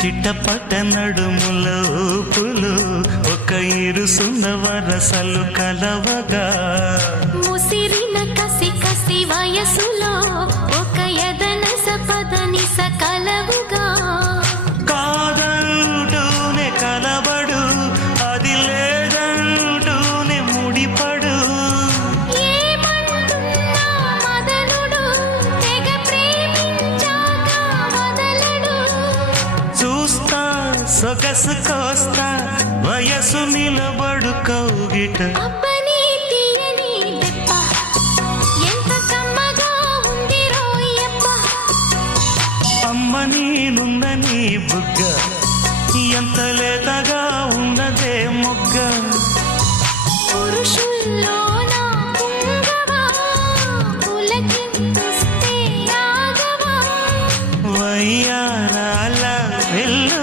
చిట్టపట్ట నడుముల ఊపులు ఒక ఇరుసున్న వరసలు కలవగా ముసిరిన కసి కసి వయసులో ఒక ఎదన సపదని సకలవుగా కాదంటూనే కలబడు అది లేదంటూనే ముడిపడు ఏమంటున్నా మదనుడు తెగ ప్రేమించాక వదలడు చూస్తా సొగసు కోస్తా వయసు నిలబడు కౌగిట అబ్బని తీయని దెబ్బ ఎంత కమ్మగా ఉంది రోయప్ప అమ్మ నేనున్న నీ బుగ్గ ఎంత లేతగా ఉన్నదే మొగ్గ పురుషుల్లో నా పుంగవా పులకింతుస్తే ఆగవా వయ్యారాల వెళ్ళు